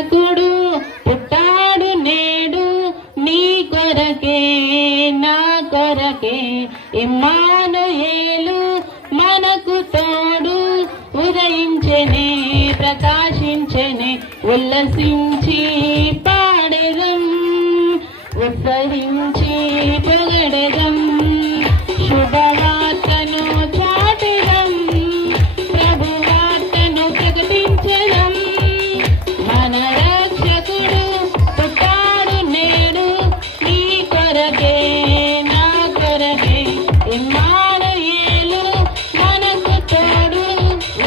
రక్షకుడు పుట్టాడు నేడు నీ కొరకే నా కొరకే ఇమ్మానుయేలు మనకు తోడు ఉదయించెనే ప్రకాశించెనే ఉల్లసించి పాడెదం ఉత్సహించి పొగడెదం శుభవార్తను చాటెదం ప్రభువార్తను ప్రకటించెదం మన రక్షకుడు పుట్టాడు నేడు నీ కొరకే నా కొరకే ఇమ్మానుయేలు మనకు తోడు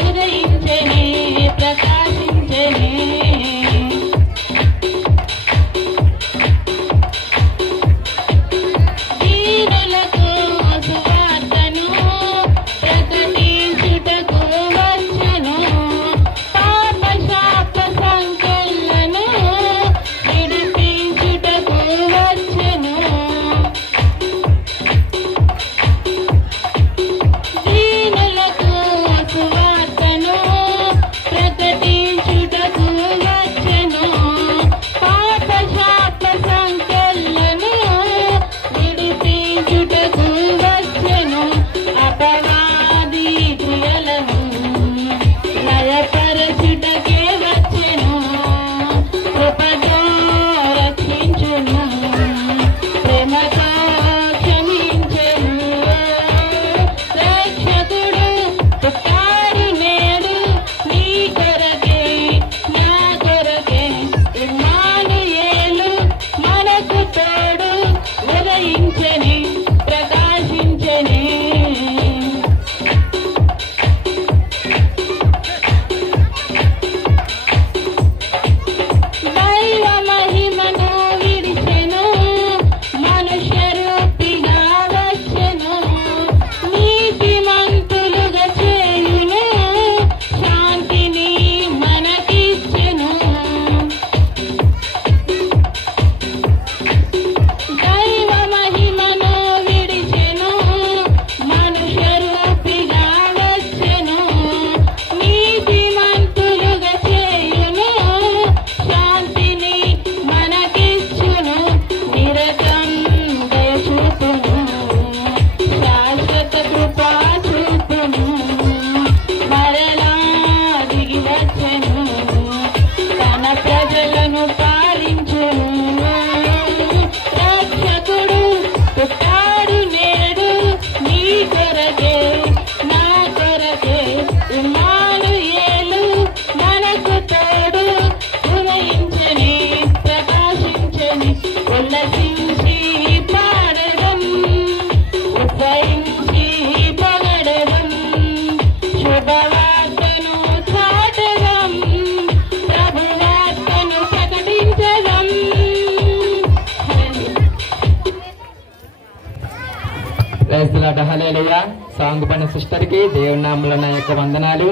ఉదయించెనే ప్రకాశించెనే హల్లెలూయా. సాంగ్ పని సిస్టర్ కి దేవుని నామములో నా యొక్క వందనాలు.